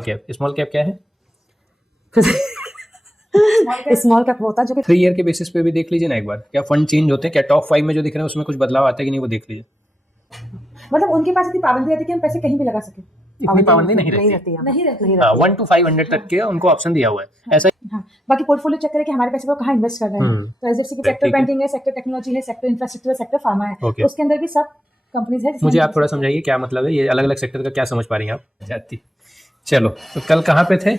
Cap, small cap क्या है? Small cap होता है जो कि 3 ईयर के बेसिस पे भी देख लीजिए ना एक बार, क्या फंड चेंज होते हैं, क्या टॉप 5 में जो दिख रहे हैं उसमें कुछ बदलाव आता है कि नहीं, वो देख लीजिए। मतलब उनके पास इतनी पाबंदी रहती है कि हम पैसे कहीं भी लगा सके। इतनी पाबंदी नहीं नहीं रहती, रहती, नहीं रहती। 1 to 500 तक के उनको ऑप्शन दिया हुआ है ऐसा। हाँ, बाकी पोर्टफोलियो चेक करें कि हमारे पैसे को कहाँ इन्वेस्ट कर रहे हैं। तो एचडीएफसी की सेक्टर ठीक है। बैंकिंग है, सेक्टर टेक्नोलॉजी है, सेक्टर इंफ्रास्ट्रक्चर है, सेक्टर फार्मा है, ओके। तो उसके अंदर भी सब कंपनीज है। मुझे आप थोड़ा समझाइए क्या मतलब है ये अलग अलग सेक्टर का, क्या समझ पा रही हैं आप जाती। चलो तो कल कहाँ पे थे?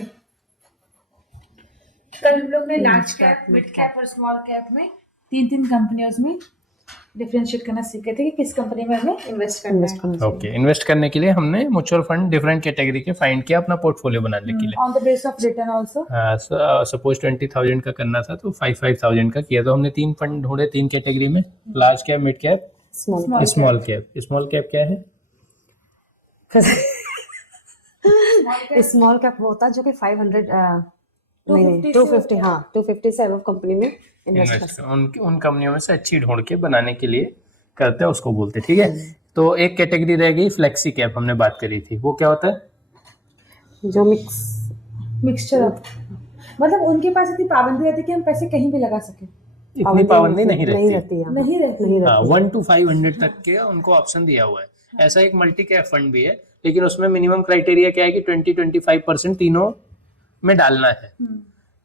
कल हम लोग ने लार्ज कैप, मिड कैप और स्मॉल कैप में तीन कंपनियों में डिफरेंशिएट करना सीखे थे कि किस कंपनी में हमें इन्वेस्ट करना है। ओके, इन्वेस्ट करने के लिए हमने म्यूचुअल फंड डिफरेंट कैटेगरी के फाइंड किया अपना पोर्टफोलियो बनाने के लिए। On the base of return also. Suppose 20,000 का करना था तो 5,000 का किया। तो हमने 3 फंड ढूंढे 3 कैटेगरी में, large cap, mid cap, small cap. Small cap क्या है? स्मॉल कैप होता है जो कि 500 नहीं 250, हाँ 250 से अबव कंपनी में इन्वेस्ट उन कंपनियों में से अच्छी ढूंढ के बनाने के लिए करते हैं, उसको बोलते हैं। ठीक है, तो एक कैटेगरी रह गई फ्लेक्सी कैप, हमने बात करी थी, वो क्या होता है? जो मिक्सचर ऑफ, मतलब उनके पास इतनी पाबंदी रहती है कि हम पैसे कहीं भी लगा सके। इतनी पाबंदी नहीं रहती, नहीं रहती। 1 to 500 तक के उनको ऑप्शन दिया हुआ है। ऐसा एक मल्टी कैप फंड भी है, लेकिन उसमें मिनिमम क्राइटेरिया क्या है कि 20-25% तीनों में डालना है,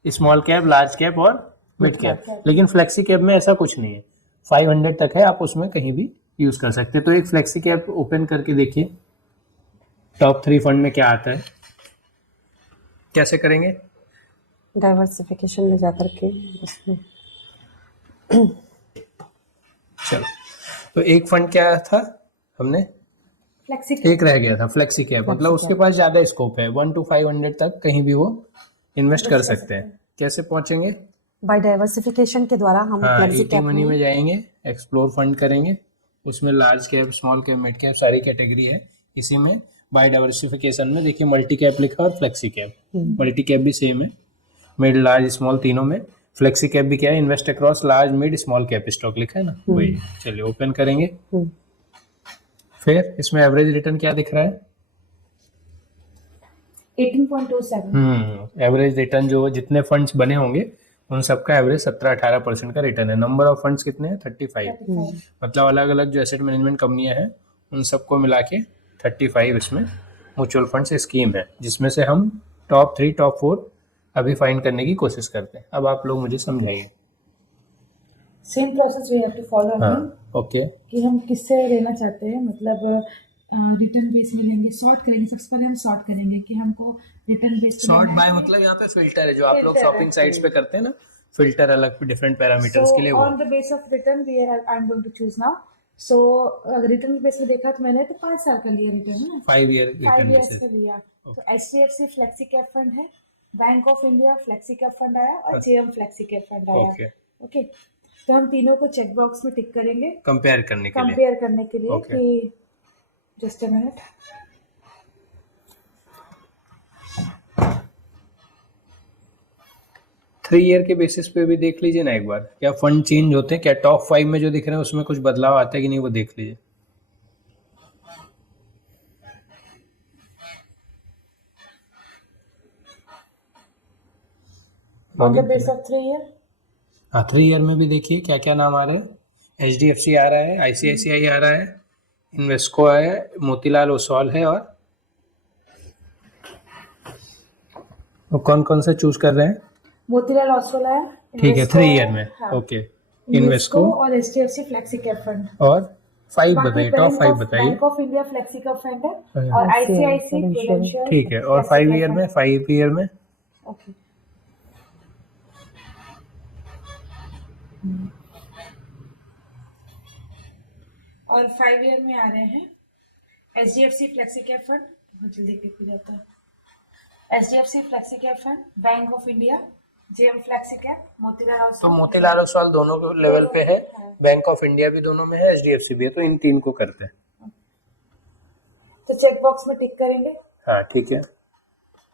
स्मॉल कैप, लार्ज कैप और मिड कैप। लेकिन फ्लेक्सी कैप में ऐसा कुछ नहीं है, 500 तक है, आप उसमें कहीं भी यूज कर सकते हैं। तो एक फ्लेक्सी कैप ओपन करके देखिए टॉप 3 फंड में क्या आता है। कैसे करेंगे? डाइवर्सिफिकेशन में जाकर के उसमें चलो, तो एक फंड क्या था, हमने एक रह गया था फ्लेक्सी कैप, मतलब उसके पास ज्यादा स्कोप है, 1 to 500 तक कहीं भी वो इन्वेस्ट कर सकते हैं। कैसे पहुंचेंगे? बाय डाइवर्सिफिकेशन के द्वारा हम फ्लेक्सी कैप मनी में जाएंगे, एक्सप्लोर फंड करेंगे, उसमें large cap, small cap, mid cap सारी कैटेगरी है। इसी में बाय डाइवर्सिफिकेशन में देखिए मल्टी कैप लिखा और फ्लेक्सी कैप। मल्टी कैप भी सेम है, मिड, लार्ज, स्मॉल तीनों में। फ्लेक्सी कैप भी क्या है, invest across large, mid, small cap stock लिखा है ना, वही। चलिए ओपन करेंगे। फिर इसमें एवरेज रिटर्न क्या दिख रहा है? 18.27। एवरेज रिटर्न जो जितने फंड्स बने होंगे उन सबका एवरेज 17-18% का रिटर्न है। नंबर ऑफ फंड्स कितने हैं? 35। मतलब अलग अलग जो एसेट मैनेजमेंट कंपनियां हैं उन सबको मिला के 35 इसमें म्यूचुअल फंड्स स्कीम है, जिसमें से हम टॉप 3, टॉप 4 अभी फाइंड करने की कोशिश करते हैं। अब आप लोग मुझे समझाइए। Same process we have to follow. हाँ, ओके। कि हम किससे लेना चाहते हैं, मतलब रिटर्न बेस में लेंगे, सॉर्ट करेंगे। सबसे पहले हम सॉर्ट करेंगे कि हमको रिटर्न बेस सॉर्ट बाय मतलब यहाँ पे फिल्टर है, जो आप लोग शॉपिंग साइट्स पे करते हैं ना, फिल्टर अलग डिफरेंट पैरामीटर्स के लिए। On the base of return I am going to choose now. So return base में देखा तो मैंने तो 5 साल का लिया रिटर्न, है ना, 5 ईयर रिटर्न 5 इयर्स का लिया। तो एचडीएफसी फ्लेक्सी कैप फंड है, bank of India flexi cap fund आया और जेएम फ्लेक्सी कैप फंड आया। ओके, तो हम तीनों को चेक बॉक्स में टिक करेंगे कंपेयर करने के लिए कि just a minute. Three year के बेसिस पे भी देख लीजिए ना एक बार, क्या फंड चेंज होते हैं, क्या टॉप 5 में जो दिख रहे हैं उसमें कुछ बदलाव आता है कि नहीं, वो देख लीजिए। On the base of 3 year. हाँ, 3 ईयर में भी देखिए क्या क्या नाम आ रहा है। एचडीएफसी आ रहा है, आईसीआईसीआई आ रहा है, इन्वेस्को है, मोतीलाल ओसवाल है, और कौन कौन सा चूज कर रहे हैं? मोतीलाल ओसवाल है, ठीक है, 3 ईयर में। ओके, इन्वेस्को और एचडीएफसी फ्लेक्सी कैप फंड। और 5 बताइए, टॉप 5 बताइए। Bank of India flexi cap fund है और आईसीआईसी प्रूडेंशियल। ठीक है, और 5 ईयर में? 5 ईयर में ओके, और 5 ईयर में आ रहे हैं एचडीएफसी फ्लेक्सी कैप फंड। बहुत जल्दी क्लिक हो जाता है। HDFC flexi cap fund, bank of India, JM flexi cap, Motilal Oswal. तो मोतीलाल ओसवाल दोनों के लेवल पे है, बैंक ऑफ इंडिया भी दोनों में है, एचडीएफसी भी है, तो इन 3 को करते हैं। तो चेक बॉक्स में टिक करेंगे। हाँ, ठीक है।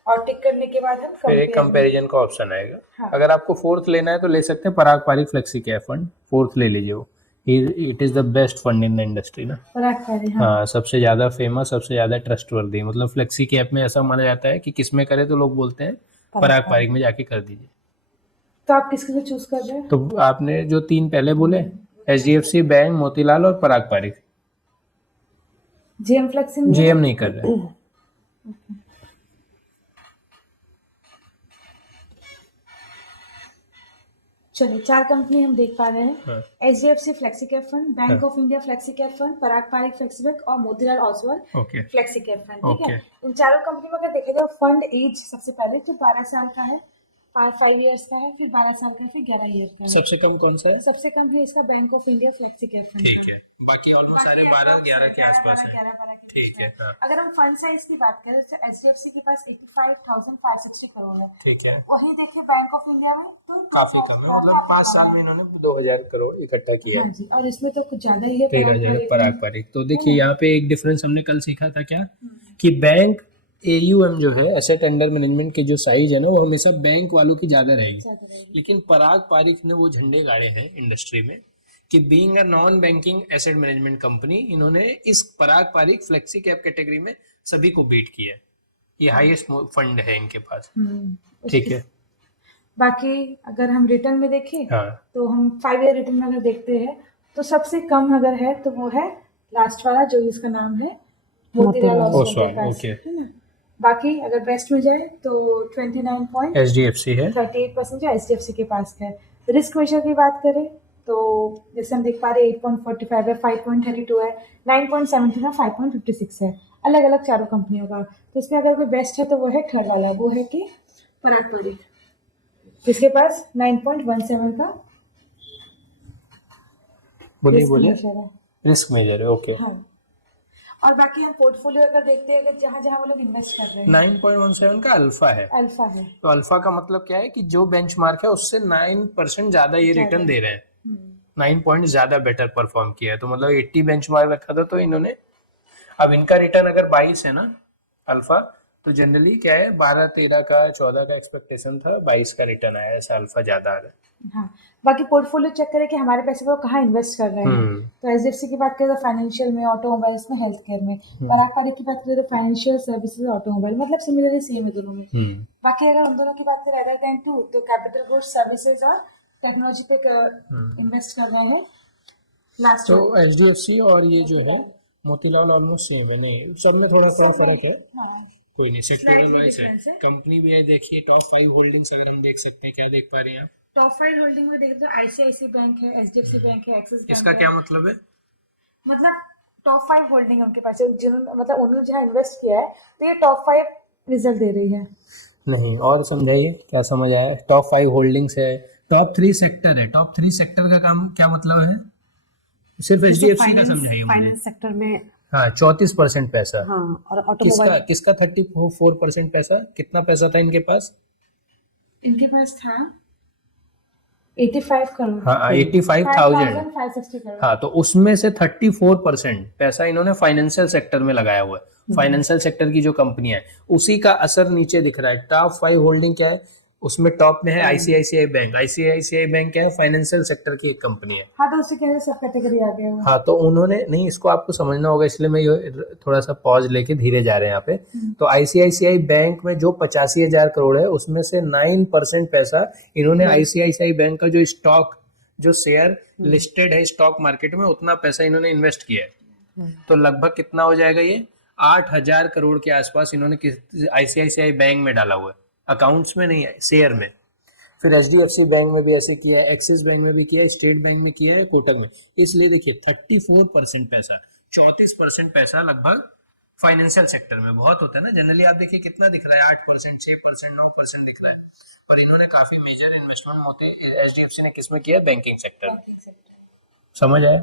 और टिक करने के बाद हम फिर एक कंपैरिजन का ऑप्शन आएगा। अगर आपको 4th लेना है तो ले सकते हैं, Parag Parikh flexi cap fund 4th ले लीजिए, वो it is the best fund in the industry ना। पराग पारिक, हाँ। हाँ, सबसे ज्यादा फेमस, सबसे ज्यादा ट्रस्टवर्दी, मतलब फ्लेक्सी कैप में ऐसा माना जाता है कि किसमें करे तो लोग बोलते हैं पराग पारिक में जाके कर दीजिए। तो आप किसके लिए चूज कर रहे हैं? तो आपने जो 3 पहले बोले, HDFC बैंक, मोतीलाल और पराग पारिक। जेएम फ्लेक्सी में? जेएम नहीं कर रहे। चलिए 4 कंपनी हम देख पा रहे हैं। हाँ। HDFC flexi cap fund, bank हाँ। Of India flexi cap fund, Parag Parikh flexi bank और Motilal Oswal okay. Flexi cap fund. ठीक है, ओके। इन चारों कंपनी में अगर देखा जाए फंड एज सबसे पहले तो 12 साल का है, 5 ईयर्स का है, फिर 12 साल का है, फिर 11 ईयर का है। सबसे कम कौन सा है? सबसे कम है इसका bank of India flexi cap fund. ठीक है, बाकी ऑलमोस्ट सारे 12-11 के आसपास हैं। ठीक है। हाँ। अगर हम फंड साइज की बात करें तो HDFC के पास 85,560 करोड़ है। ठीक है, वहीं देखिए बैंक ऑफ इंडिया में तो काफी कम है, मतलब 5 साल में इन्होंने 2000 करोड़ इकट्ठा किया। हाँ जी, और इसमें तो कुछ ज्यादा ही है 13,000 पराग पारिक। तो देखिए यहाँ पे एक डिफरेंस हमने कल सीखा था क्या, कि बैंक AUM जो है, एसेट अंडर मैनेजमेंट की जो साइज है ना, वो हमेशा बैंक वालों की ज्यादा रहेगी। लेकिन पराग पारिक ने वो झंडे गाड़े हैं इंडस्ट्री में कि being a non banking asset management company, इन्होंने इस पराग पारिक फ्लेक्सी कैप कैटेगरी में सभी को बीट किया है। ये हाईएस्ट फंड है इनके पास। ठीक है। बाकी अगर हम रिटर्न में देखें, हाँ। तो हम 5 ईयर रिटर्न में अगर देखते हैं तो सबसे कम अगर है तो वो है लास्ट वाला, जो जिसका नाम है मोतीलाल ओसवाल के पास, ओके। है ना। बाकी अगर बेस्ट में जाए तो 29.38% HDFC है। जो HDFC के पास है। रिस्क मेजर की बात करें तो जैसे हम देख पा रहे हैं 8.45 है, 5.32 है, 9.17 है, 5.56 है, अलग अलग चारों कंपनियों का। तो इसमें अगर कोई बेस्ट है तो वो है थर्ड वाला, वो है कि पराग पारिक, जिसके पास 9.17 का बोलिए measure है। रिस्क मेजर है। ओके। हाँ, और बाकी हम पोर्टफोलियो अगर देखते हैं, अगर जहाँ जहाँ वो लोग इन्वेस्ट कर रहे हैं, 9.17 का अल्फा है। अल्फा है। तो अल्फा का मतलब क्या है कि जो बेंचमार्क है उससे 9% ज्यादा ये रिटर्न दे रहे हैं। 9 पॉइंट ज्यादा बेटर परफॉर्म किया है। तो मतलब 80 बेंचमार्क रखा था तो इन्होंने, अब इनका रिटर्न अगर 22 है ना अल्फा, तो जनरली क्या है 12-13 का 14 का एक्सपेक्टेशन था, 22 का रिटर्न आया, ऐसा अल्फा ज्यादा आ रहा है। हाँ, बाकी पोर्टफोलियो चेक करें कि हमारे पैसे को कहाँ इन्वेस्ट कर रहे हैं। तो HDFC की बात करें तो फाइनेंशियल में, ऑटोमोबाइल्स में, हेल्थ केयर में। पराग पारिक की बात करें तो फाइनेंशियल सर्विसेज, ऑटोमोबाइल, मतलब सिमिलरली सेम है दोनों में। बाकी अगर हम दोनों की बात करें अदर देन टू, तो कैपिटल गुड्स, सर्विसेज और टेक्नोलॉजी पे इन्वेस्ट कर रहे हैं लास्ट। तो HDFC और ये जो है मोतीलाल ऑलमोस्ट सेम है, नहीं सब में थोड़ा थोड़ा फर्क है। कोई नहीं, सेक्टोरल वाइज है। कंपनी भी है, देखिए टॉप 5 होल्डिंग्स अगर हम देख सकते हैं, क्या देख पा रहे हैं आप? टॉप 5 होल्डिंग में देखते तो ICICI बैंक है, HDFC बैंक है, एक्सिस बैंक। इसका क्या मतलब है? मतलब टॉप 5 होल्डिंग उनके पास है, जिन्होंने मतलब उन्होंने जहाँ इन्वेस्ट किया है, तो ये टॉप 5 रिजल्ट दे रही है। नहीं, और समझाइए क्या समझ आया? टॉप 5 होल्डिंग्स है, टॉप 3 सेक्टर है। टॉप 3 सेक्टर का काम क्या मतलब है? सिर्फ HDFC का समझाइए मुझे। फाइनेंस सेक्टर में हाँ, 34% पैसा। हाँ, और ऑटोमोबाइल किसका 34% पैसा? कितना पैसा था इनके पास? इनके पास था 85 करोड़। हाँ, 85,000। 560 करोड़। हाँ, तो उसमें से 34% पैसा इन्होंने फाइनेंशियल सेक्टर में लगाया हुआ है। फाइनेंशियल सेक्टर की जो कंपनियां हैं उसी का असर नीचे दिख रहा है। टॉप 5 होल्डिंग क्या है उसमें? टॉप में है ICICI बैंक। ICICI बैंक क्या है? फाइनेंशियल सेक्टर की एक कंपनी है। हाँ, तो उसी के सब कैटेगरी आ गया। हाँ, तो उन्होंने, नहीं इसको आपको समझना होगा, इसलिए मैं ये थोड़ा सा पॉज लेके धीरे जा रहे हैं यहाँ पे। तो ICICI बैंक में जो 85,000 करोड़ है उसमें से 9% पैसा इन्होंने ICICI बैंक का जो स्टॉक, जो शेयर लिस्टेड है स्टॉक मार्केट में, उतना पैसा इन्होंने इन्वेस्ट किया है। तो लगभग कितना हो जाएगा ये? 8,000 करोड़ के आसपास इन्होंने ICICI बैंक में डाला हुआ है, अकाउंट्स में नहीं है, शेयर में। फिर HDFC बैंक में भी ऐसे किया है, एक्सिस बैंक में भी किया है, स्टेट बैंक में किया है, कोटक में। इसलिए देखिए 34% पैसा, 34% पैसा लगभग फाइनेंशियल सेक्टर में। बहुत होता है ना, जनरली आप देखिए कितना दिख रहा है, 8%, 6%, 9% दिख रहा है, पर इन्होंने काफी मेजर इन्वेस्टमेंट होते HDFC ने किसमें किया? बैंकिंग सेक्टर में। समझ आया?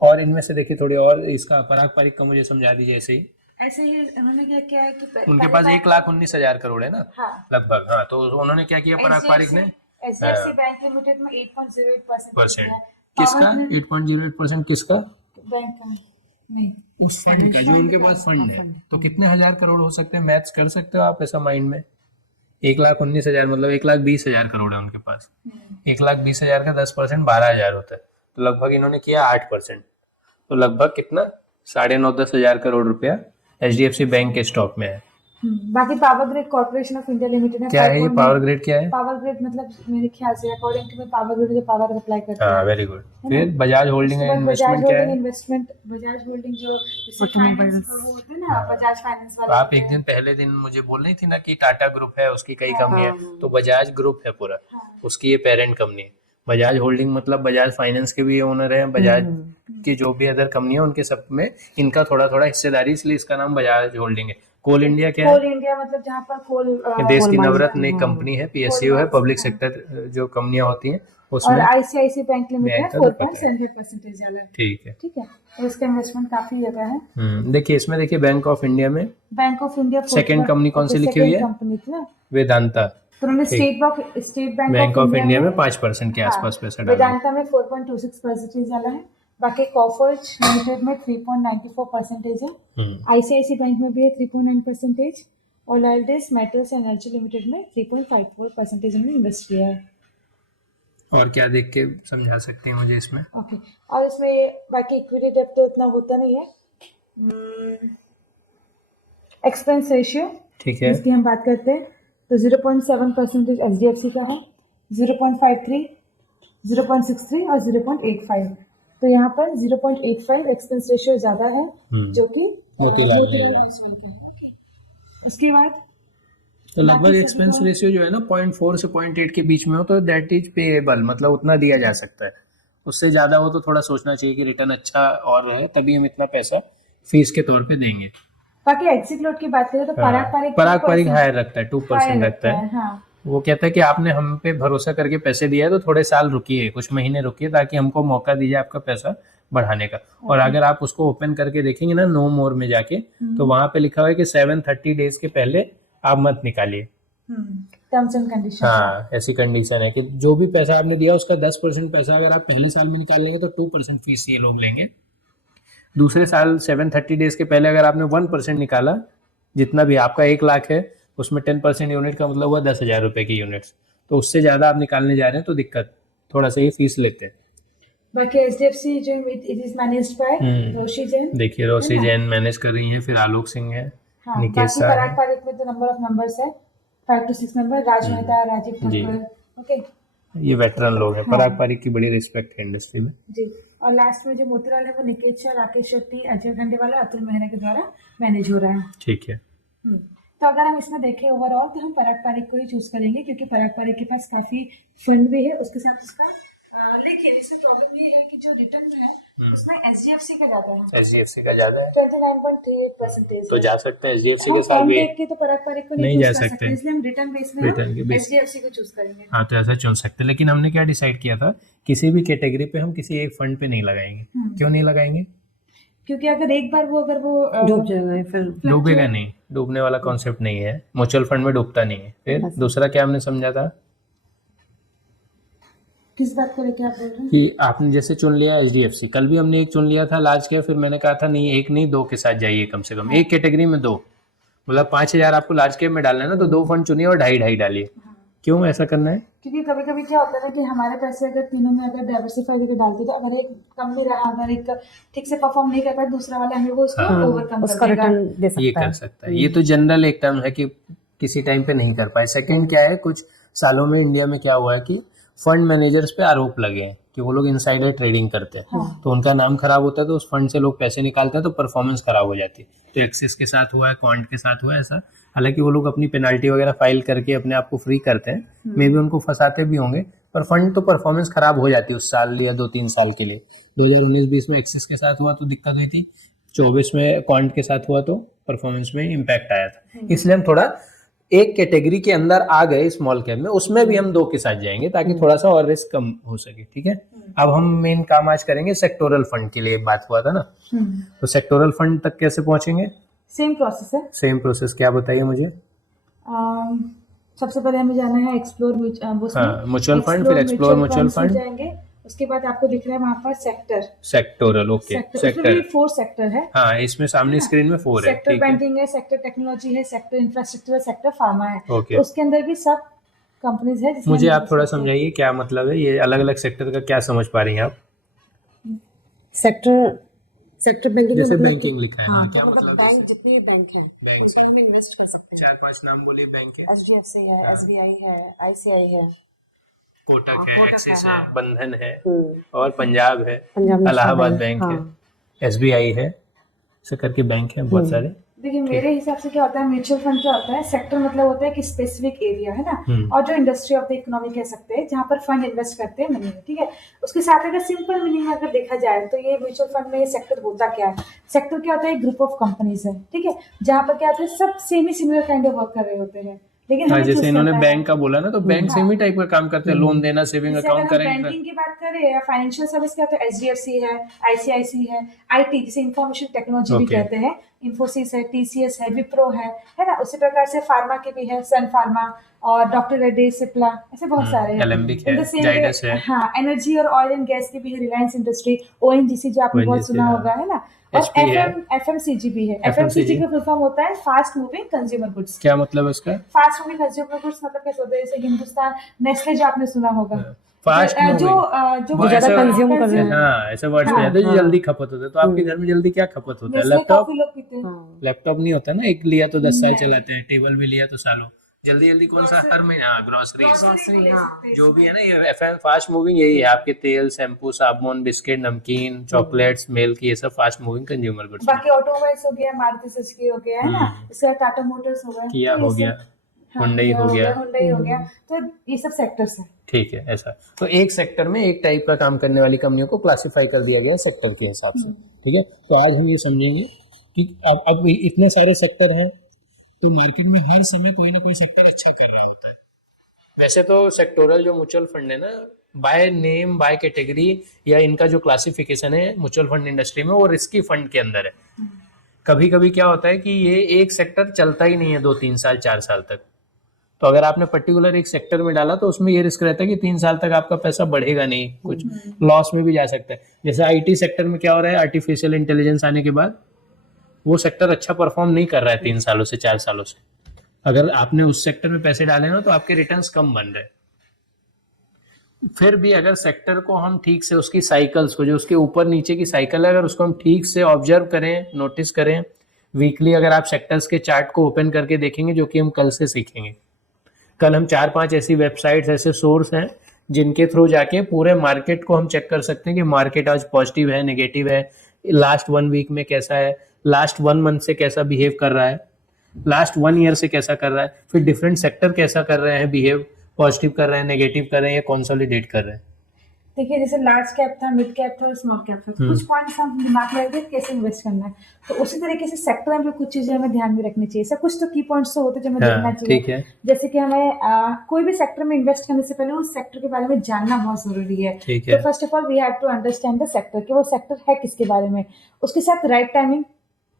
और इनमें से देखिए थोड़ी और, इसका पराग पारिक का मुझे समझा दीजिए। ऐसे ही उन्होंने क्या किया है कि उनके पास 1,19,000 करोड़ है ना। हाँ, लगभग। हाँ, तो उन्होंने क्या किया पराग पारिक ने? HDFC बैंक लिमिटेड में 8.08% किसका 8.08%? किसका? बैंक का नहीं, उस फंड का जो उनके पास फंड है। तो कितने हजार करोड़ हो सकते हैं? मैथ्स कर सकते हो आप ऐसा माइंड में? 1,19,000 मतलब 1,20,000 करोड़ है उनके पास। 1,20,000 का 10% 12,000 होता है। तो लगभग इन्होंने किया 8%, तो लगभग कितना 9,5-10,000 करोड़ रुपया HDFC बैंक के स्टॉक में है। बाकी power grid corporation of India limited है। क्या है ये पावर ग्रिड, क्या है? पावर ग्रिड मतलब मेरे ख्याल से अकॉर्डिंग टू पावर ग्रिड जो पावर सप्लाई करता हाँ, है। Very good. फिर बजाज होल्डिंग एंड इन्वेस्टमेंट क्या है? इन्वेस्टमेंट बजाज होल्डिंग जो फाइनेंस वो होते हैं ना, बजाज फाइनेंस तो वाले आप एक दिन पहले दिन मुझे बोल रही थी ना कि टाटा ग्रुप है, उसकी कई कंपनी है, तो बजाज ग्रुप है पूरा, उसकी ये पेरेंट कंपनी है। बजाज होल्डिंग मतलब बजाज फाइनेंस के भी ओनर है, बजाज की जो भी अदर कंपनी है उनके सब में इनका थोड़ा थोड़ा हिस्सेदारी, इसलिए इसका नाम बजाज होल्डिंग है। कोल इंडिया क्या है? कोल इंडिया मतलब जहाँ पर कोल ये देश की नवरत्न एक कंपनी है, PSU है, पब्लिक सेक्टर जो कंपनियां होती हैं और उसमें। ICICI बैंक लिमिटेड बैंक का तो पता है। 4.78% वाला है। ठीक है। ठीक है, और इसका इन्वेस्टमेंट काफी ज्यादा है। देखिए इसमें, देखिए बैंक ऑफ इंडिया में bank of India second company कौन सी लिखी हुई है? कंपनी थी ना, वेदांता। तो उन्होंने ठीक। स्टेट बैंक ऑफ इंडिया में 5% के आसपास पैसा डाला। वेदांता में 4.26% वाला है। बाकी कॉफर्ज लिमिटेड में 3.94% है। ICICI बैंक में भी है 3.9%। और लॉयल्टीज मेटल्स एनर्जी लिमिटेड में 3.54% उन्होंने इन्वेस्ट किया है। और क्या देख के समझा सकते हैं मुझे इसमें? ओके, और इसमें बाकी इक्विटी डेप्ट तो उतना होता नहीं है। एक्सपेंस रेशियो, ठीक है, इसकी हम बात करते हैं तो 0.7% HDFC का है, 0.53, 0.63 और 0.85। तो यहाँ पर 0.85 एक्सपेंस रेशियो ज़्यादा है, जो कि मोतीलाल ओसवाल का है। ओके, उसके बाद तो लगभग एक्सपेंस रेशियो जो है ना 0.4 से 0.8 के बीच में हो तो दैट इज पेएबल, मतलब उतना दिया जा सकता है। उससे ज़्यादा हो तो थोड़ा सोचना चाहिए कि रिटर्न अच्छा और रहे, तभी हम इतना पैसा फीस के तौर पे देंगे। बाकी एग्जिट लोड की बात करें तो पराग पारिक हायर रखता है, 2% रखता है। हाँ। वो कहता है कि आपने हम पे भरोसा करके पैसे दिया है तो थोड़े साल रुकिए, कुछ महीने रुकिए, ताकि हमको मौका दीजिए आपका पैसा बढ़ाने का। और अगर आप उसको ओपन करके देखेंगे ना नो मोर में जाके, तो वहां पे लिखा हुआ है कि 730 डेज के पहले आप मत निकालिए। Terms and condition. हाँ, ऐसी कंडीशन है कि जो भी पैसा आपने दिया उसका 10% पैसा अगर आप पहले साल में निकाल लेंगे तो 2% फीस ये लोग लेंगे। दूसरे साल 730 डेज के पहले अगर आपने 1% निकाला, जितना भी आपका 1 लाख है उसमें 10% यूनिट का मतलब हुआ 10,000 रुपए की यूनिट्स, तो उससे ज्यादा आप निकालने जा रहे हैं तो दिक्कत, थोड़ा सा ये फीस लेते हैं। बाकी HDFC जो इट इज मैनेज्ड बाय रोशी जैन। देखिए रोशी जैन मैनेज कर रही है, फिर आलोक सिंह है, हाँ, निकेश बाकी शाह पराग है। पारिक में तो नंबर ऑफ मेंबर्स है 5 to 6 member, Raj Mehta, Rajiv ji. Thakur. Okay ये वेटरन लोग हैं, पराग पारिक की बड़ी रिस्पेक्ट है इंडस्ट्री में। जी। और लास्ट में जो मोतीलाल है वो निकेश शाह, राकेश शेट्टी, अजय खंडेवाला, अतुल मेहरा के द्वारा मैनेज हो रहा है। ठीक है। तो अगर हम इसमें देखें ओवरऑल तो हम पराग पारिक को ही चूज करेंगे, क्योंकि पराग पारिक के पास काफी फंड भी है उसके साथ उसका। लेकिन इसमें प्रॉब्लम ये है कि जो रिटर्न है उसमें HDFC का ज्यादा है, HDFC का ज्यादा है 29.38%। तो जा सकते हैं HDFC के हम साथ फंड भी। देख के तो पराग पारिक को नहीं नहीं जा चूज कर सकते। सकते, इसलिए हम रिटर्न बेस में रिटर्न के बेस। HDFC को चूज करेंगे। हाँ, तो ऐसा चुन सकते हैं, लेकिन हमने क्या डिसाइड किया था, किसी भी कैटेगरी पे हम किसी एक फंड पे नहीं लगाएंगे। क्यों नहीं लगाएंगे? क्योंकि अगर एक बार वो डूब जाएगा फिर। डूबेगा नहीं, डूबने वाला कॉन्सेप्ट नहीं है, म्यूचुअल फंड में डूबता नहीं है। फिर दूसरा क्या हमने समझा था किस बात को लेकर आप बोल रहे हैं? कि आपने जैसे चुन लिया HDFC, कल भी हमने एक चुन लिया था लार्ज कैप, फिर मैंने कहा था नहीं एक नहीं 2 के साथ जाइए, कम से कम एक कैटेगरी में 2, मतलब 5,000 आपको लार्ज कैप में डालना है ना, तो 2 फंड चुनिए और 2.5 डालिए। क्यों ऐसा करना है? क्योंकि कभी कभी क्या होता है ना कि हमारे पैसे अगर तीनों में अगर डाइवर्सिफाई करके डालते तो अगर एक कम भी रहा, अगर एक ठीक से परफॉर्म नहीं कर पाए, दूसरा वाला हमें वो उसको ओवरकम उसका कर देगा। रिटर्न दे ये सकता कर है। सकता है, ये तो जनरल एक टर्म है कि किसी टाइम पे नहीं कर पाए। सेकंड क्या है, कुछ सालों में इंडिया में क्या हुआ है कि फंड मैनेजर्स पे आरोप लगे हैं कि वो लोग इनसाइडर ट्रेडिंग करते हैं, तो उनका नाम खराब होता है, तो उस फंड से लोग पैसे निकालते हैं तो परफॉर्मेंस खराब हो जाती है। तो एक्सिस के साथ हुआ है, क्वांट के साथ हुआ है ऐसा। हालांकि वो लोग अपनी पेनाल्टी वगैरह फाइल करके अपने आप को फ्री करते हैं, मे भी उनको फंसाते भी होंगे, पर फंड तो परफॉर्मेंस खराब हो जाती है उस साल या 2-3 साल के लिए। 2019-20 में एक्सिस के साथ हुआ तो दिक्कत हुई थी, 24 में क्वांट के साथ हुआ तो परफॉर्मेंस में इम्पैक्ट आया था। इसलिए हम थोड़ा एक कैटेगरी के अंदर आ गए स्मॉल कैप में, उसमें भी हम 2 के साथ जाएंगे ताकि थोड़ा सा और रिस्क कम हो सके। ठीक है, अब हम मेन काम आज करेंगे सेक्टोरल फंड के लिए, बात हुआ था ना, तो सेक्टोरल फंड तक कैसे पहुंचेंगे? सेम प्रोसेस है। सेम प्रोसेस, क्या बताइए मुझे? सबसे पहले हमें जाना है एक्सप्लोर म्यूचुअल फंड, फिर एक्सप्लोर म्यूचुअल फंड जाएंगे। उसके बाद आपको दिख रहा है वहाँ पर सेक्टोरल। ओके, सेक्टर 4 सेक्टर है। हाँ, इसमें सामने स्क्रीन में 4 है। सेक्टर बैंकिंग है, सेक्टर टेक्नोलॉजी है, सेक्टर इंफ्रास्ट्रक्चर है, सेक्टर फार्मा है। ओके। तो उसके अंदर भी सब कंपनीज है। मुझे आप थोड़ा समझाइए क्या मतलब है ये, अलग अलग सेक्टर का क्या समझ पा रही हैं आप? सेक्टर बैंकिंग जैसे मतलब बैंकिंग लिखा है, हाँ क्या तो मतलब बैंक जितने भी बैंक हैं बैंक उसमें हम इन्वेस्ट कर सकते हैं। 4-5 नाम बोलिए बैंक के। HDFC है, SBI है, ICI है, कोटक है, कोटक है, एक्सिस हाँ। है, बंधन है और पंजाब है, Punjab national Allahabad bank, bank है, हाँ। SBI है, ऐसे करके बैंक है बहुत सारे। देखिए मेरे हिसाब से क्या होता है, म्यूचुअल फंड क्या होता है, सेक्टर मतलब होता है कि स्पेसिफिक एरिया है ना, और जो इंडस्ट्री ऑफ द इकोनॉमी कह सकते हैं जहाँ पर फंड इन्वेस्ट करते हैं मनी में, ठीक है। उसके साथ अगर सिंपल मीनिंग में अगर देखा जाए तो ये म्यूचुअल फंड में ये सेक्टर होता क्या है, सेक्टर क्या होता है, एक ग्रुप ऑफ कंपनीज है, ठीक है, जहाँ पर क्या होता है सब semi similar kind of work कर रहे होते हैं, लेकिन हाँ, हमें जैसे चूज इन्होंने करना है। बैंक का बोला ना, तो बैंक सेम ही टाइप का काम करते हैं, लोन देना, सेविंग जैसे अकाउंट, अगर हम करेंट। बैंकिंग की बात करें या फाइनेंशियल सर्विस का, तो एचडीएफसी है, आईसीआईसी है, आईटी जिसे इंफॉर्मेशन टेक्नोलॉजी भी Okay. कहते हैं, इन्फोसिस है, टीसीएस है, विप्रो है ना। उसी प्रकार से फार्मा के भी है, सन फार्मा और डॉक्टर रेड्डी, सिप्ला, ऐसे बहुत सारे हैं। एलेम्बिक In है, the same जाइडस way, है, हाँ, एनर्जी और ऑयल एंड गैस की भी है, रिलायंस इंडस्ट्री, ओएनजीसी जो आपने बहुत ONGC सुना है, होगा, है ना। और HP है, एफएमसीजी भी है। FMCG। एफएमसीजी का फुल फॉर्म होता है फास्ट मूविंग कंज्यूमर गुड्स। क्या मतलब है उसका? फास्ट मूविंग कंज्यूमर गुड्स मतलब कैसे होता है, जैसे हिंदुस्तान नेस्ले जो आपने सुना होगा, फास्ट जो मूविंग, जो वो ज्यादा ऐसे, कंज्यूम कर रहे हैं। हाँ ऐसे वर्ड्स में हाँ, जाते हैं जो हाँ। जल्दी खपत होता है। तो आपके घर में जल्दी क्या खपत होता है? Nestle laptop. कॉफी लोग पीते हैं। हाँ। लैपटॉप नहीं होता ना, एक लिया तो 10 साल नहीं। चलाते हैं, टेबल भी लिया तो सालों। जल्दी जल्दी कौन सा? हर महीने, हाँ, ग्रोसरी ग्रोसरी, हाँ। जो भी है ना, ये एफएम फास्ट मूविंग यही है। आपके तेल, शैम्पू, साबुन, बिस्किट, नमकीन, चॉकलेट्स, मिल्क, ये सब फास्ट मूविंग कंज्यूमर गुड्स। बाकी ऑटोमोबाइल्स हो गया, मारुति सुजुकी हो गया, है ना, इसके बाद टाटा मोटर्स हो गया, किया तो हो ये गया, सब, हाँ, हुंडई किया हो गया। हुंडई हो गया, तो ये सब सेक्टर्स हैं। ठीक है, ऐसा तो एक सेक्टर में एक टाइप का काम करने वाली कंपनियों को क्लासिफाई कर दिया गया है सेक्टर के हिसाब से। ठीक है, तो आज हम ये समझेंगे कि अब इतने सारे सेक्टर हैं, तो मार्केट में हर समय कोई ना कोई सेक्टर अच्छा कर रहा होता है। वैसे तो सेक्टोरल जो म्यूचुअल फंड है ना, बाय नेम, बाय कैटेगरी, या इनका जो क्लासिफिकेशन है म्यूचुअल फंड इंडस्ट्री में, वो रिस्की फंड के अंदर है। कभी कभी क्या होता है कि ये एक सेक्टर चलता ही नहीं है 2-3 साल 4 साल तक। तो अगर आपने पर्टिकुलर एक सेक्टर में डाला तो उसमें ये रिस्क रहता है कि 3 साल तक आपका पैसा बढ़ेगा नहीं, कुछ लॉस में भी जा सकता है। जैसे आईटी सेक्टर में क्या हो रहा है, आर्टिफिशियल इंटेलिजेंस आने के बाद वो सेक्टर अच्छा परफॉर्म नहीं कर रहा है 3 सालों से 4 सालों से। अगर आपने उस सेक्टर में पैसे डाले ना, तो आपके रिटर्न्स कम बन रहे हैं। फिर भी अगर सेक्टर को हम ठीक से, उसकी साइकिल्स को, जो उसके ऊपर नीचे की साइकिल है, अगर उसको हम ठीक से ऑब्जर्व करें, नोटिस करें वीकली, अगर आप सेक्टर्स के चार्ट को ओपन करके देखेंगे, जो कि हम कल से सीखेंगे। कल हम 4-5 ऐसी वेबसाइट्स, ऐसे सोर्स हैं जिनके थ्रू जाके पूरे मार्केट को हम चेक कर सकते हैं कि मार्केट आज पॉजिटिव है, नेगेटिव है, लास्ट 1 वीक में कैसा है, लास्ट 1 मंथ से कैसा बिहेव कर रहा है, लास्ट 1 ईयर से कैसा कर रहा है, फिर डिफरेंट सेक्टर कैसा कर रहे हैं बिहेव, पॉजिटिव कर रहे हैं, नेगेटिव कर रहे हैं, या कंसोलिडेट कर रहे हैं। देखिए जैसे लार्ज कैप था, मिड कैप था और स्मॉल कैप था, कुछ पॉइंट्स हम दिमाग में रखते हैं कैसे इन्वेस्ट करना है, तो उसी तरीके से सेक्टर में भी कुछ चीजें हमें ध्यान में रखनी चाहिए। सब कुछ तो की पॉइंट्स तो होते हैं जो हमें देखना चाहिए। ठीक है, जैसे कि हमें कोई भी सेक्टर में इन्वेस्ट करने से पहले उस सेक्टर के बारे में जानना बहुत जरूरी है। ठीक तो है। First of all we have to understand the sector, कि वो सेक्टर है किसके बारे में, उसके साथ राइट टाइमिंग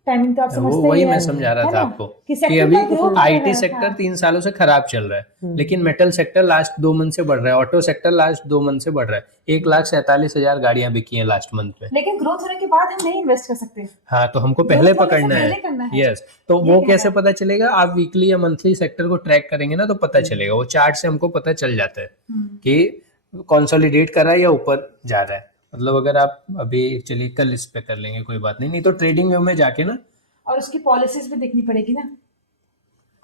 तो आप वो समझते ही वही हैं, मैं समझा रहा है था ना? आपको कि कि सेक्टर अभी का growth आईटी है, सेक्टर हाँ। 3 सालों से खराब चल रहा है, लेकिन मेटल सेक्टर लास्ट 2 मंथ से बढ़ रहा है, ऑटो सेक्टर लास्ट 2 मंथ से बढ़ रहा है। 1,47,000 गाड़ियां बिकी हैं लास्ट मंथ में। लेकिन ग्रोथ होने के बाद हम नहीं इन्वेस्ट कर सकते। हाँ, तो हमको पहले Growth होने से पकड़ना पहले है। करना है। यस, तो ये वो कहना कैसे है। पता चलेगा? आप वीकली या मंथली सेक्टर को ट्रैक करेंगे ना, तो पता चलेगा। वो चार्ट से हमको पता चल जाता है कि कंसोलिडेट कर रहा है या ऊपर जा रहा है। मतलब अगर आप अभी, चलिए कल इस पे कर लेंगे, कोई बात नहीं, नहीं तो ट्रेडिंग व्यू में जाके ना, और उसकी पॉलिसीज भी देखनी पड़ेगी ना,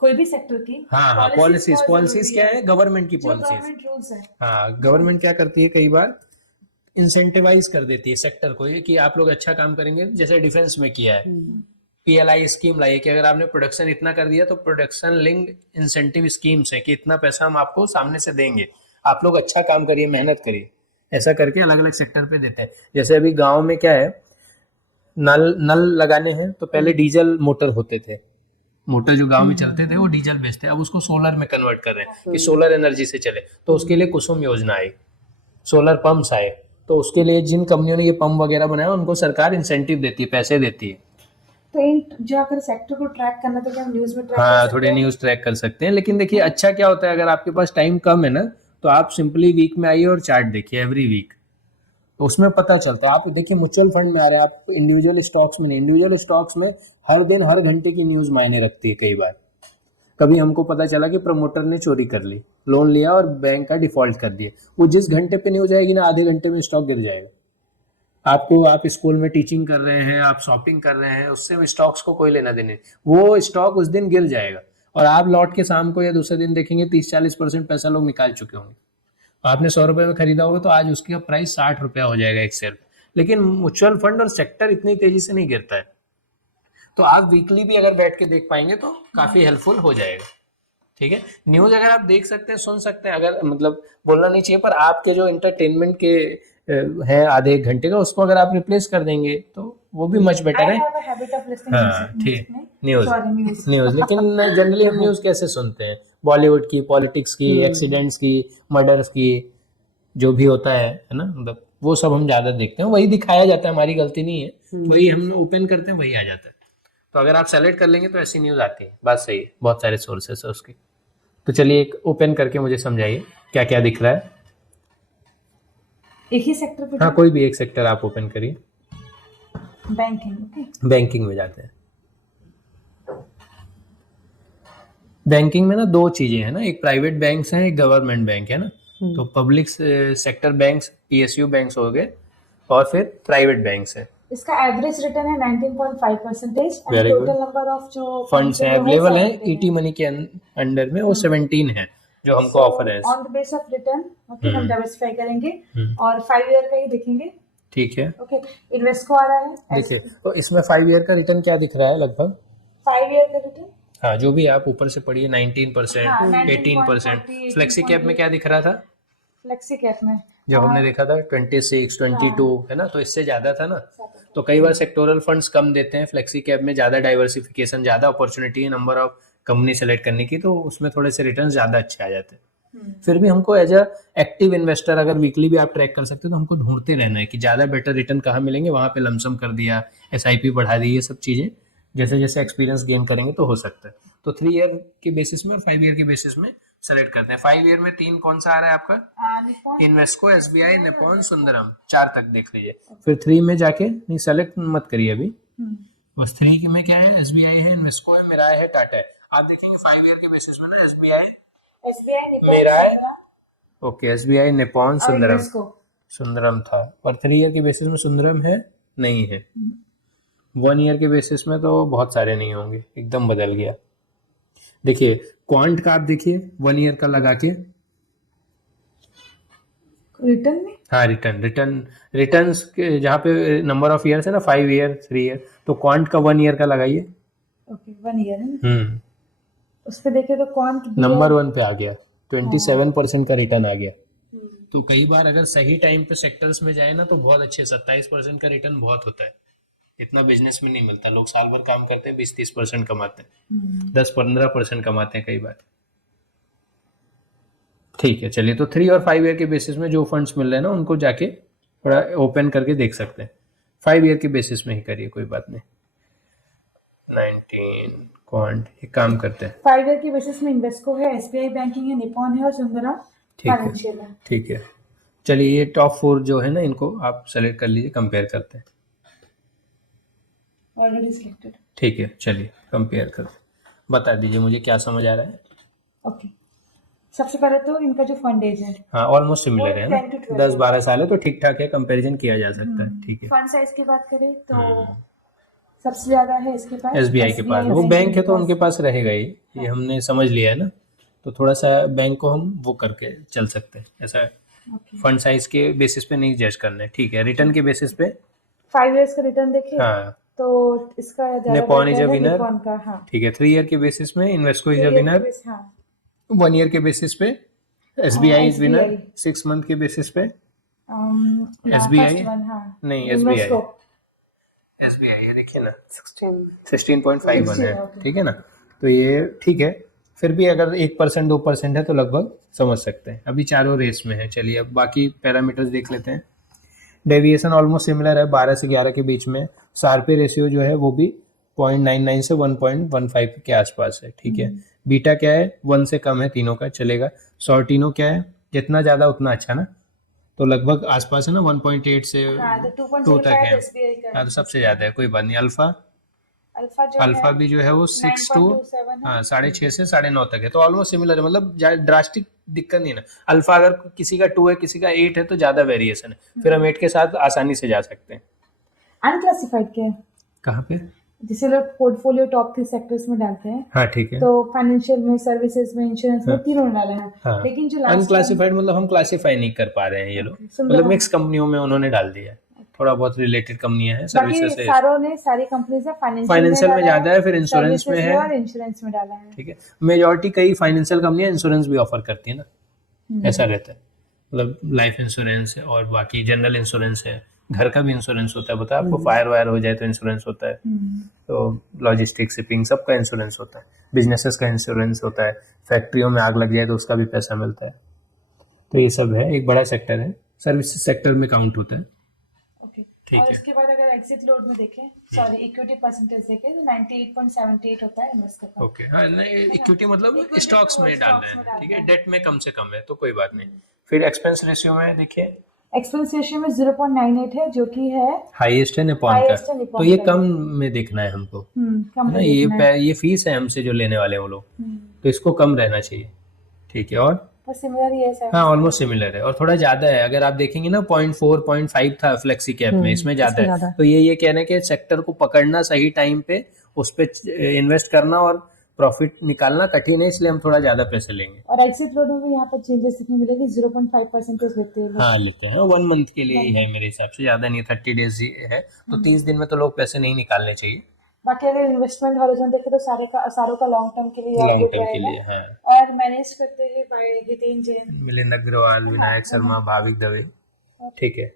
कोई भी सेक्टर की। हाँ, policies बहुत पॉलिसीज जरूरी क्या है? गवर्नमेंट की जो पॉलिसीज। गवर्नमेंट रूल्स है। हाँ, गवर्नमेंट क्या करती है, कई बार इंसेंटिवाइज कर देती है सेक्टर को, ये कि आप लोग अच्छा काम करेंगे। जैसे डिफेंस में किया है, PLI स्कीम लाई है कि अगर आपने प्रोडक्शन इतना कर दिया तो प्रोडक्शन लिंक्ड इंसेंटिव स्कीम्स है कि इतना पैसा हम आपको सामने से देंगे, आप लोग अच्छा काम करिए, मेहनत करिए। ऐसा करके अलग अलग सेक्टर पे देते हैं। जैसे अभी गांव में क्या है, नल लगाने हैं तो पहले डीजल मोटर होते थे, मोटर जो गांव में चलते थे वो डीजल बेचते, अब उसको सोलर में कन्वर्ट कर रहे हैं कि सोलर एनर्जी से चले। तो उसके लिए कुसुम योजना आई, सोलर पंप्स आए, तो उसके लिए जिन कंपनियों ने ये पंप वगैरह बनाया उनको सरकार इंसेंटिव देती है, पैसे देती है। तो इन जो अगर सेक्टर को ट्रैक करना तो क्या हम न्यूज में ट्रैक कर हाँ, सकते थोड़े हैं? न्यूज ट्रैक कर सकते हैं, लेकिन देखिए अच्छा क्या होता है, अगर आपके पास टाइम कम है ना, तो आप सिंपली वीक में आइए और चार्ट देखिए एवरी वीक, तो उसमें पता चलता है। आप देखिए म्यूचुअल फंड में आ रहे हैं, आप इंडिविजुअल स्टॉक्स में नहीं। इंडिविजुअल स्टॉक्स में हर दिन हर घंटे की न्यूज मायने रखती है। कई बार कभी हमको पता चला कि प्रमोटर ने चोरी कर ली, लोन लिया और बैंक का डिफॉल्ट कर दिया, वो जिस घंटे पे न्यूज आएगी ना, आधे घंटे में स्टॉक गिर जाएगा। आपको, आप स्कूल में टीचिंग कर रहे हैं, आप शॉपिंग कर रहे हैं, उससे स्टॉक्स को कोई लेना देना नहीं। वो स्टॉक उस दिन गिर जाएगा और आप लौट के शाम को या दूसरे दिन देखेंगे 30-40% पैसा लोग निकाल चुके होंगे। आपने 100 रुपए में खरीदा होगा तो आज उसका प्राइस 60 रुपया हो जाएगा एक शेयर। लेकिन म्यूचुअल फंड और सेक्टर इतनी तेजी से नहीं गिरता है। तो आप वीकली भी अगर बैठ के देख पाएंगे तो काफी हेल्पफुल हो जाएगा। ठीक है, न्यूज अगर आप देख सकते हैं, सुन सकते हैं, अगर मतलब बोलना नहीं चाहिए, पर आपके जो एंटरटेनमेंट के है आधे एक घंटे का, उसको अगर आप रिप्लेस कर देंगे तो वो भी मच बेटर I है। have a habit of listening हाँ music ठीक, में. News Sorry, news. न्यूज लेकिन जनरली हम न्यूज कैसे सुनते हैं? बॉलीवुड की, पॉलिटिक्स की, एक्सीडेंट्स की, मर्डर्स की, जो भी होता है ना, मतलब वो सब हम ज्यादा देखते हैं, वही दिखाया जाता है, हमारी गलती नहीं है, वही हम ओपन करते हैं, वही आ जाता है। तो अगर आप सेलेक्ट कर लेंगे तो ऐसी न्यूज आती है, बात सही है, बहुत सारे सोर्सेस है उसके। तो चलिए एक ओपन करके मुझे समझाइए क्या क्या दिख रहा है। एक ही सेक्टर पे हाँ, कोई भी एक सेक्टर आप ओपन करिए। Banking, okay. बैंकिंग में जाते हैं। बैंकिंग में ना दो चीजें हैं ना, एक प्राइवेट बैंक्स हैं, एक गवर्नमेंट बैंक है ना। तो public sector banks, PSU banks हो गए, और फिर प्राइवेट बैंक्स है। इसका एवरेज रिटर्न है 19.5% and Very good. Total number of जो फंड्स हैं अवेलेबल हैं ईटी मनी के अंडर में, वो 17 है जो हमको ऑफर है। On the base of return, okay, हम डाइवर्सिफाई करेंगे और 5 ईयर का ही देखेंगे, ठीक है, ओके। इन्वेस्को आ रहा है, देखिए तो इसमें 5 ईयर का रिटर्न क्या दिख रहा है लगभग? 5 ईयर का रिटर्न, हाँ, जो भी आप ऊपर से पढ़िए, 19%, हाँ, 18%। 19.40, फ्लेक्सी कैप में क्या दिख रहा था फ्लेक्सी कैप में जब हमने देखा था? 26, 22 है ना, तो इससे ज्यादा था ना। तो कई बार सेक्टोरल फंड्स कम देते हैं, फ्लेक्सी कैप में ज्यादा डाइवर्सिफिकेशन, ज्यादा अपॉर्चुनिटी है, नंबर ऑफ कंपनी सेलेक्ट करने की, तो उसमें थोड़े से रिटर्न ज्यादा अच्छे आ जाते हैं। फिर भी हमको एज अ एक्टिव इन्वेस्टर अगर वीकली भी आप ट्रैक कर सकते हो तो हमको ढूंढते रहना है कि ज्यादा बेटर रिटर्न कहाँ मिलेंगे, वहां पे लमसम कर दिया, एसआईपी बढ़ा दी, ये सब चीजें जैसे जैसे एक्सपीरियंस गेन करेंगे तो हो सकता है। तो 3 ईयर के बेसिस में और 5 ईयर के बेसिस में सेलेक्ट करते हैं। 5 ईयर में 3 कौन सा आ रहा है आपका? इन्वेस्को, एसबीआई, निप्पॉन, सुंदरम, 4 तक देख लीजिए। फिर 3 में जाके नहीं, सेलेक्ट मत करिए अभी, बस 3 में क्या है? एसबीआई है, इन्वेस्को है, मिराय है, टाटा है। आप देखेंगे 5 ईयर के बेसिस में ना SBI, Mirae, okay, SBI, Nippon, Sundaram था, पर 3 ईयर के बेसिस में सुंदरम है नहीं है। 1 ईयर के बेसिस में तो बहुत सारे नहीं होंगे, एकदम बदल गया। देखिए क्वांट का आप देखिए 1 ईयर का लगा के, रिटर्न में, हाँ, रिटर्न्स के जहाँ पे नंबर ऑफ ईयर्स है ना, 5 ईयर, 3 ईयर, तो क्वांट का 1 ईयर का लगाइए। ओके, 1 ईयर है ना, उस पे देखे तो कौन नंबर 1 पे आ गया, 27% का रिटर्न आ गया। तो कई बार अगर सही टाइम पे सेक्टर्स में जाए ना तो बहुत अच्छे, 27% का रिटर्न बहुत होता है। इतना बिजनेस में नहीं मिलता, लोग साल भर काम करते हैं 20-30% कमाते हैं, 10-15% कमाते हैं कई बार। ठीक है, चलिए तो 3 और 5 ईयर के बेसिस में जो फंड्स मिल रहे हैं ना, उनको जाके थोड़ा ओपन करके देख सकते हैं। 5 ईयर के बेसिस में ही करिए, कोई बात नहीं। 19 क्वांट, एक काम करते हैं, 5 ईयर की बेसिस में इन्वेस्को है, एसबीआई बैंकिंग है, निप्पॉन है और सुंदरम फाइनेंशियल है। ठीक है, चलिए ये टॉप 4 जो है ना, इनको आप सेलेक्ट कर लीजिए, कंपेयर करते हैं। ऑलरेडी सिलेक्टेड, ठीक है, चलिए कंपेयर करते हैं, बता दीजिए मुझे क्या समझ आ रहा है। ओके। सबसे पहले तो इनका जो फंड एज है, हाँ, ऑलमोस्ट सिमिलर है ना, 10 to 12 10-12 साल है, तो ठीक ठाक है, कंपैरिजन किया जा सकता है। ठीक है, फंड साइज की बात करें तो सबसे ज्यादा है इसके पास एसबीआई के पास, वो बैंक है तो उनके पास रहेगा ही, ये हमने समझ लिया है ना। तो थोड़ा सा बैंक को हम वो करके चल सकते हैं, ऐसा फंड साइज के बेसिस पे नहीं जज करना है। ठीक है, रिटर्न के बेसिस पे 5 इयर्स का रिटर्न देखिए, हाँ, तो इसका ज्यादा Nippon is a winner, Nippon का, हाँ। ठीक है। 3 ईयर के बेसिस में इन्वेस्को इज अ विनर, हाँ, 1 ईयर के बेसिस पे एसबीआई इज विनर, 6 मंथ के बेसिस पे एसबीआई, नहीं एसबीआई है, देखिए ना 16.51 है, ठीक है ना। तो ये ठीक है, फिर भी अगर 1% 2% है तो लगभग समझ सकते हैं। अभी चारों रेस में है। चलिए अब बाकी पैरामीटर्स देख लेते हैं। डेविएशन ऑलमोस्ट सिमिलर है, 12 से 11 के बीच में। शार्पे रेशियो जो है वो भी 0.99 से 1.15 के आसपास है, ठीक है। बीटा क्या है, 1 से कम है, तीनों का चलेगा। शॉर्टिनो क्या है, जितना ज़्यादा उतना अच्छा ना, तो लगभग आसपास है ना, 1.8 से 2 तक है, हाँ, तो सबसे ज़्यादा है, कोई बात नहीं। अल्फा अल्फा जो अल्फा है भी जो है वो 6 to 9.27 है। हाँ 6.5 से 9.5 तक है, तो ऑलमोस्ट सिमिलर है, मतलब ड्रास्टिक दिक्कत नहीं है ना। अल्फा अगर किसी का 2 है किसी का 8 है तो ज्यादा वेरिएशन है, फिर हम 8 के साथ आसानी से जा सकते हैं। अनक्लासिफाइड के कहाँ पे? जिसे लोग पोर्टफोलियो टॉप 3 सेक्टर्स में डालते हैं, हाँ ठीक है। तो फाइनेंशियल में, सर्विसेज में, इंश्योरेंस में तीनों में डाले हैं। हाँ लेकिन जो लास्ट अनक्लासिफाइड मतलब हम क्लासीफाई नहीं कर पा रहे हैं ये लोग, मतलब मिक्स कंपनियों में उन्होंने डाल दिया है, थोड़ा बहुत रिलेटेड कंपनियां हैं, बाकी सर्विसेज है, सारों ने सारी कंपनीज ने फाइनेंशियल में ज्यादा है, फिर इंश्योरेंस में है, और इंश्योरेंस में डाला है। ठीक है। मेजॉरिटी कई फाइनेंशियल कंपनियां इंश्योरेंस भी ऑफर करती है ना, ऐसा रहता है, मतलब लाइफ इंश्योरेंस है और बाकी जनरल इंश्योरेंस है, घर का भी इंश्योरेंस होता है, पता है आपको, फायर वायर हो जाए तो इंश्योरेंस होता है, तो लॉजिस्टिक्स शिपिंग सबका इंश्योरेंस होता है, बिजनेसेस का इंश्योरेंस होता है, फैक्ट्रियों में आग लग जाए तो उसका भी पैसा मिलता है, तो ये सब है, एक बड़ा सेक्टर है, सर्विस सेक्टर में काउंट होता है। ओके, ठीक और है। इसके बाद अगर एग्जिट लोड में देखें, सॉरी इक्विटी परसेंटेज देखें तो 98.78 होता है इन्वेस्टर का। ओके हाँ, नहीं इक्विटी मतलब स्टॉक्स में डाल रहे हैं, ठीक है, डेट में कम से कम है तो कोई बात नहीं। फिर एक्सपेंस रेशियो में देखिए, एक्सपेंस रेशियो में 0.98 है, जो कि है हाईएस्ट है निपॉन Highest का, है निपॉन तो ये का। कम में देखना है हमको, कम है ना, ये फीस है हमसे जो लेने वाले हैं वो लोग, तो इसको कम रहना चाहिए, ठीक है। और सिमिलर ही है सर। हाँ ऑलमोस्ट सिमिलर है, और थोड़ा ज्यादा है, अगर आप देखेंगे ना 0.4 0.5 था फ्लेक्सी कैप में, इसमें ज्यादा है, तो ये कहना है कि सेक्टर को पकड़ना सही टाइम पे, उस पे इन्वेस्ट करना और प्रॉफिट निकालना कठिन है, इसलिए हम थोड़ा ज्यादा पैसे लेंगे। और एग्जिट लोड में भी यहाँ पर चेंजेस दिखने मिलेगी, 0.5% लेते हैं लोग। हाँ लिखे हैं 1 मंथ के लिए ही है मेरे हिसाब से, ज्यादा नहीं, 30 डेज है, तो 30 दिन में तो लोग पैसे नहीं निकालने चाहिए। बाकी अगर इन्वेस्टमेंट हॉरिजॉन देखें तो सारों का लॉन्ग टर्म के लिए और लॉन्ग good टर्म के रहेगा। लिए हाँ, और मैनेज करते हैं बाय हितेन जैन, मिलिंद अग्रवाल, विनायक शर्मा, भाविक दवे, ठीक है।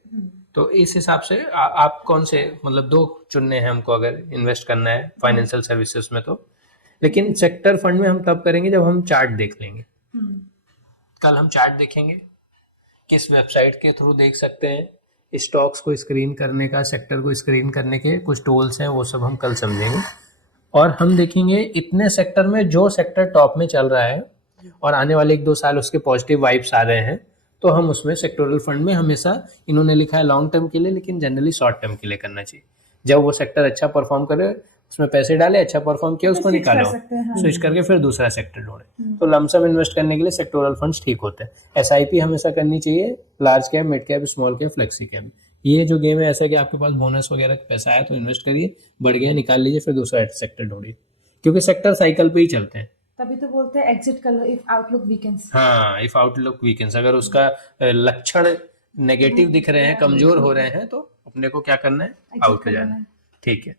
तो इस हिसाब से आप कौन से, मतलब 2 चुनने हैं हमको अगर इन्वेस्ट करना है फाइनेंशियल सर्विसेज में, तो लेकिन सेक्टर फंड में हम तब करेंगे जब हम चार्ट देख लेंगे। कल हम चार्ट देखेंगे, किस वेबसाइट के थ्रू देख सकते हैं, स्टॉक्स को स्क्रीन करने का, सेक्टर को स्क्रीन करने के कुछ टूल्स हैं, वो सब हम कल समझेंगे। और हम देखेंगे इतने सेक्टर में जो सेक्टर टॉप में चल रहा है और आने वाले 1-2 साल उसके पॉजिटिव वाइब्स आ रहे हैं, तो हम उसमें सेक्टोरल फंड में, हमेशा इन्होंने लिखा है लॉन्ग टर्म के लिए, लेकिन जनरली शॉर्ट टर्म के लिए करना चाहिए। जब वो सेक्टर अच्छा परफॉर्म करे उसमें पैसे डाले, अच्छा परफॉर्म किया उसको निकालो, स्विच करके फिर दूसरा सेक्टर ढूंढे। तो लमसम इन्वेस्ट करने के लिए सेक्टोरल फंड्स ठीक होते हैं। एसआईपी हमेशा करनी चाहिए, large cap, mid cap, small cap, flexi cap. ये जो गेम है ऐसा है कि आपके पास बोनस वगैरह का पैसा आया तो इन्वेस्ट करिए, बढ़ गया निकाल लीजिए, फिर दूसरा सेक्टर ढूंढिए, क्योंकि सेक्टर साइकिल पे ही चलते हैं। तभी तो बोलते हैं एग्जिट कर लो इफ आउटलुक वीकेंस। हाँ इफ आउटलुक वीकेंस, अगर उसका लक्षण नेगेटिव दिख रहे हैं, कमजोर हो रहे हैं, तो अपने को क्या करना है, आउट हो जाना है, ठीक है।